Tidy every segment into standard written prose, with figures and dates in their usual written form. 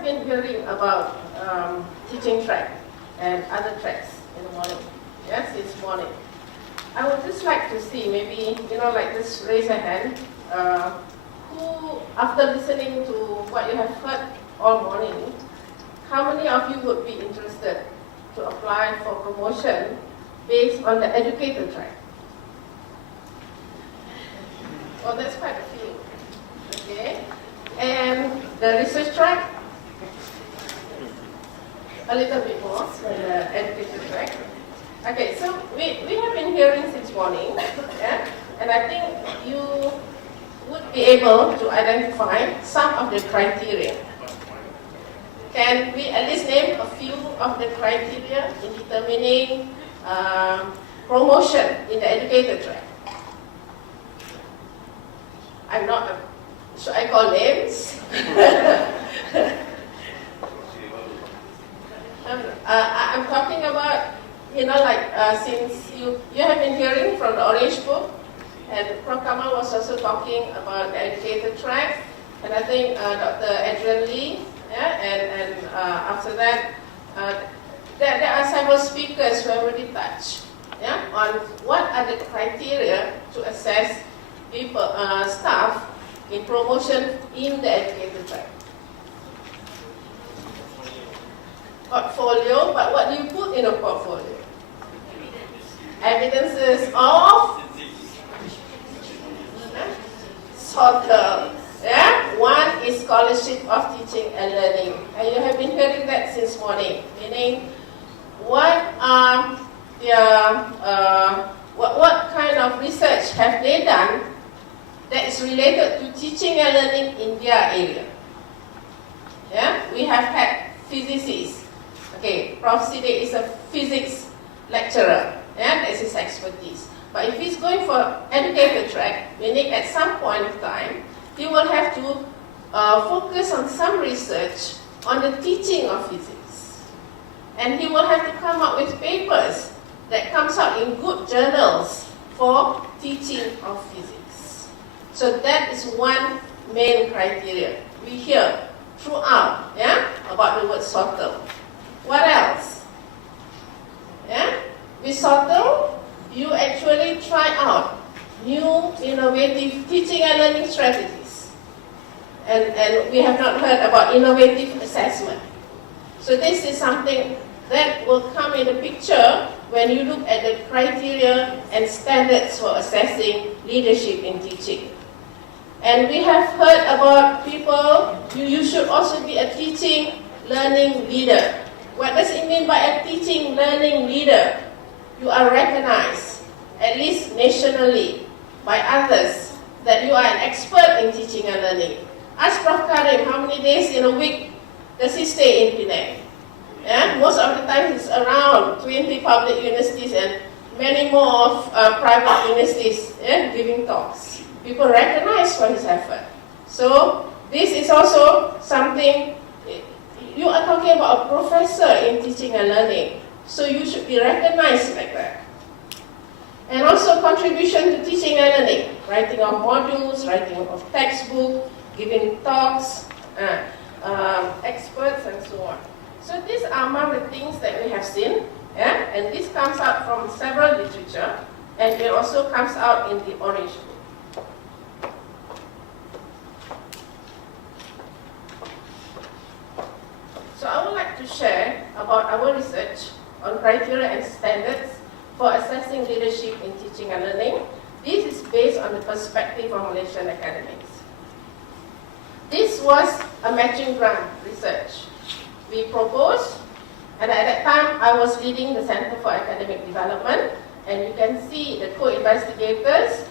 have been hearing about teaching track and other tracks in the morning. Yes, it's morning. I would just like to see, maybe, like just raise a hand. Who, after listening to what you have heard all morning, how many of you would be interested to apply for promotion based on the educator track? Well, that's quite a few. Okay. And the research track? A little bit more than the educator track. Okay, so we have been hearing since morning, yeah? And I think you would be able to identify some of the criteria. Can we at least name a few of the criteria in determining promotion in the educator track? I'm not, should I call names? I'm talking about, since you have been hearing from the Orange Book, and Prof. Kamal was also talking about the educator track, and I think Dr. Adrian Lee, yeah, and after that, there are several speakers who have already touched, yeah, on what are the criteria to assess people, staff in promotion in the educator track. Portfolio, but what do you put in a portfolio? Evidences of SOTL. Yeah? One is scholarship of teaching and learning. And you have been hearing that since morning. Meaning, what are what kind of research have they done that is related to teaching and learning in their area? Yeah? We have had physicists. Okay, Prof. CADe is a physics lecturer. Yeah? That's his expertise. But if he's going for educator track, meaning at some point of time, he will have to focus on some research on the teaching of physics. And he will have to come up with papers that comes out in good journals for teaching of physics. So that is one main criteria. We hear throughout, yeah, about the word SOTL. What else? Yeah? With SOTL, you actually try out new innovative teaching and learning strategies. And we have not heard about innovative assessment. So this is something that will come in the picture when you look at the criteria and standards for assessing leadership in teaching. And we have heard about people, you should also be a teaching learning leader. What does it mean by a teaching learning leader? You are recognized, at least nationally, by others, that you are an expert in teaching and learning. Ask Prof. Karim, how many days in a week does he stay in Penang? Yeah? Most of the time he's around 20 public universities and many more of private universities, yeah, giving talks. People recognize for his effort. So this is also something, you are talking about a professor in teaching and learning. So you should be recognized like that. And also contribution to teaching and learning. Writing of modules, writing of textbook, giving talks, experts and so on. So these are among the things that we have seen. Yeah? And this comes out from several literature. And it also comes out in the Orange Book. So I would like to share about our research on criteria and standards for assessing leadership in teaching and learning. This is based on the perspective of Malaysian academics. This was a matching grant research. We proposed, and at that time I was leading the Center for Academic Development, and you can see the co-investigators,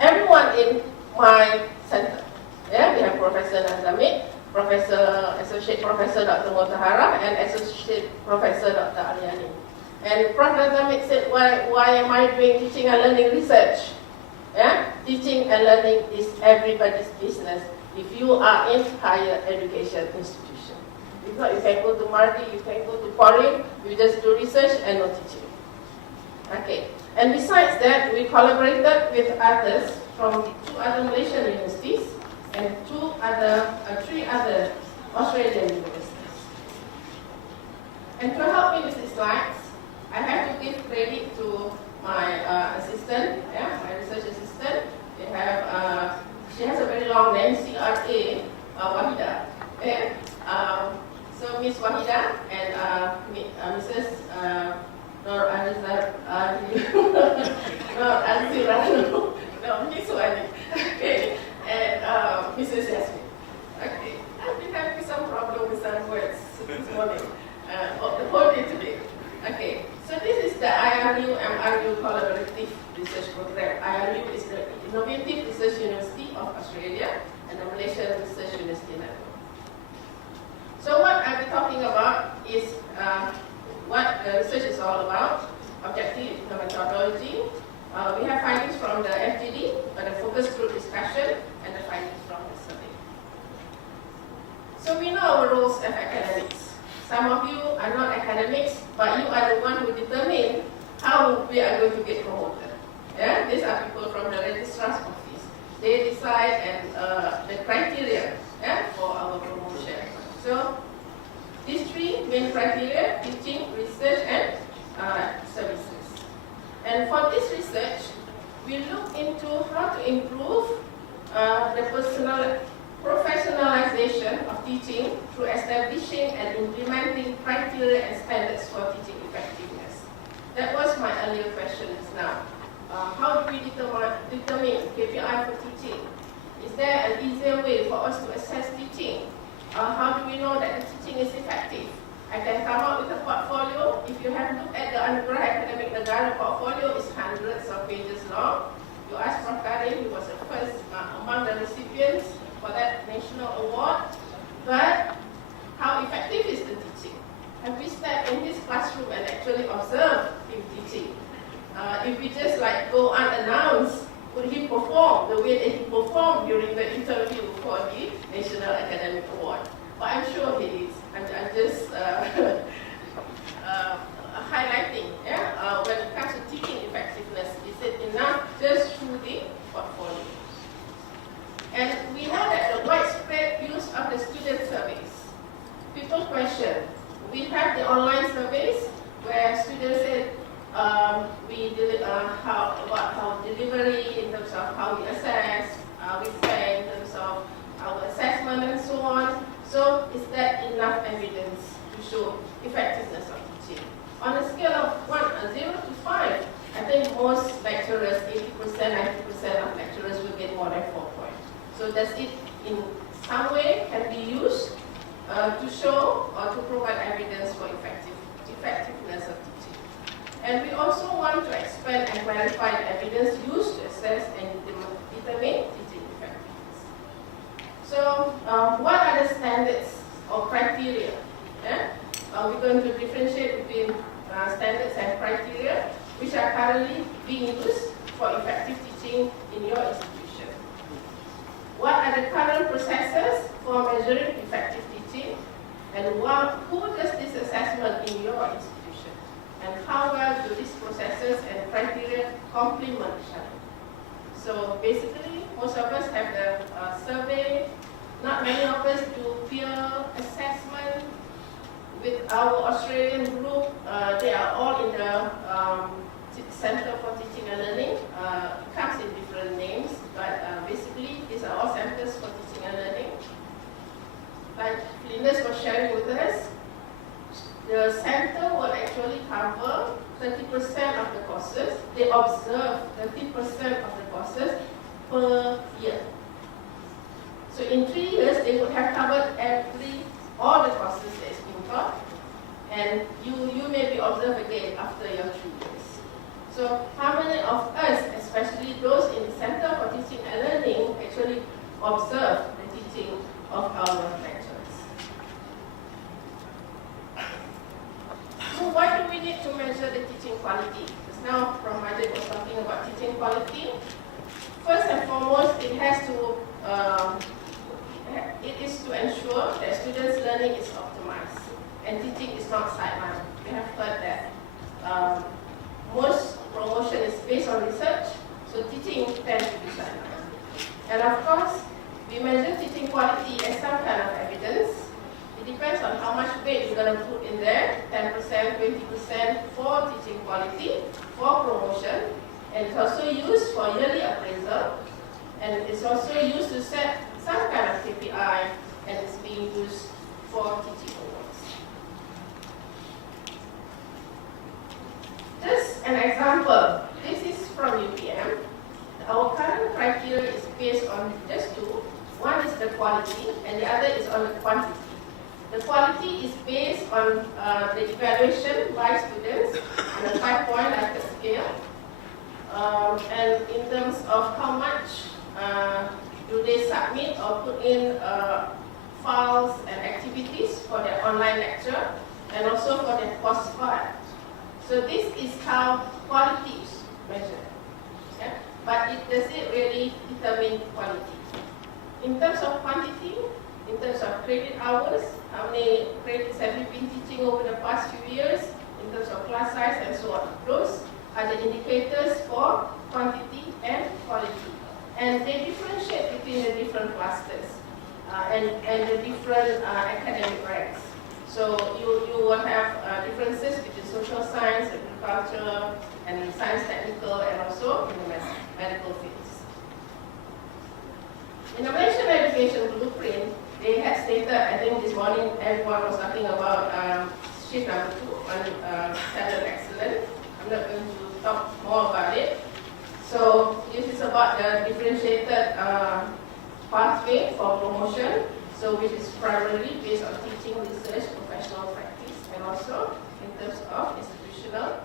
everyone in my center. Yeah, we have Professor Nazamid, Associate Professor Dr. Motahara, and Associate Professor Dr. Aliani. And Prof. Nazamid said, why am I doing teaching and learning research? Yeah? Teaching and learning is everybody's business if you are in higher education institution. If not, you can go to Mardi, you can go to Korea, you just do research and no teaching. Okay. And besides that, we collaborated with others from 2 other Malaysian universities and 3 other Australian universities. And to help me with these slides, I have to give credit to my assistant, my research assistant. She has a very long name, CRA, Wahida. Okay? So Miss Wahida and Mrs. Nur Azirano, no, Miss Wahida, okay, and Mrs. Yasmin. Okay, I've been having some problem with some words this morning, the whole day today. Okay, so this is the IRU MRU Collaborative Research Program. IRU is the Innovative Research University of Australia and the Malaysian Research University Network. So what I'll be talking about is what the research is all about, objective, the methodology. We have findings from the FGD, the focus group discussion, and the findings from the survey. So we know our roles as academics. Some of you are not academics, but you are the one who determine how we are going to get promoted. Yeah? These are people from the registrar's office. They decide and the criteria for our promotion. So these three main criteria: teaching, research, and services. And for this research, we look into how to improve the professionalization of teaching through establishing and implementing criteria and standards for teaching effectiveness. That was my earlier question just now. How do we determine KPI for teaching? Is there an easier way for us to assess teaching? How do we know that the teaching is effective? I can come up with a portfolio. If you have looked at the undergrad academic Negara portfolio, it's hundreds of pages long. You ask Prof. Karim, he was the first among the recipients for that national award. But how effective is the teaching? Have we stepped in his classroom and actually observed him teaching? If we just like go unannounced, would he perform the way that he performed during the interview for the National Academic Award? But I'm sure he is. I'm just highlighting, when it comes to teaching effectiveness, is it enough just through the portfolio? And we know that the widespread use of the student surveys. People question. We have the online surveys where students say, how delivery in terms of how we assess, we say in terms of our assessment and so on. So is that enough evidence to show effectiveness of teaching? On a scale of 0 to 5, I think most lecturers, 80%, 90% of lecturers will get more than 4 points. So does it in some way can be used to show or to provide evidence for effectiveness of teaching? And we also want to expand and clarify the evidence used to assess and determine teaching effectiveness. So what are the standards or criteria? We're going to differentiate between standards and criteria which are currently being used for effective teaching in your institution. What are the current processes for measuring effective teaching? And who does this assessment in your institution? And how well do these processes and criteria complement each other? So basically, most of us have the survey. Not many of us do peer assessment. With our Australian group, they are all in the Center for Teaching and Learning. It comes in different names, but basically these are all centers for teaching and learning. Like Yunus was sharing with us, the center will actually cover 30% of the courses. They observe 30% of the courses per year. So in 3 years, they would have covered all the courses that is being taught, and you may be observed again after your 3 years. So how many of us, especially those in the Center for Teaching and Learning, actually observe the teaching of our lecturers? So why do we need to measure the teaching quality? Because now, Prof. Majid was talking about teaching quality. First and foremost, it is to ensure that students' learning is optimized and teaching is not sidelined. We have heard that most promotion is based on research, so teaching tends to be sidelined. And of course, we measure teaching quality as some kind of evidence. It depends on how much weight you're going to put in there, 10%, 20% for teaching quality, for promotion, and it's also used for yearly appraisal, and it's also used to set some kind of KPI, and it's being used for teaching awards. Just an example, this is from UPM. Our current criteria is based on just two. One is the quality, and the other is on the quantity. The quality is based on the evaluation by students on a 5-point IKEPT scale. And in terms of how much do they submit or put in files and activities for their online lecture, and also for their course file. So this is how quality is measured. Okay? But does it really determine quality? In terms of quantity, in terms of credit hours, how many credits have you been teaching over the past few years, in terms of class size and so on. Those are the indicators for quantity and quality. And they differentiate between the different clusters and the different academic ranks. So you will have differences between social science, agriculture, and science technical, and also in the medical fields. In the Malaysian Education Blueprint, they had stated, I think this morning everyone was talking about shift number 2 on standard excellence. I'm not going to talk more about it. So this is about the differentiated pathway for promotion, so which is primarily based on teaching, research, professional practice, and also in terms of institutional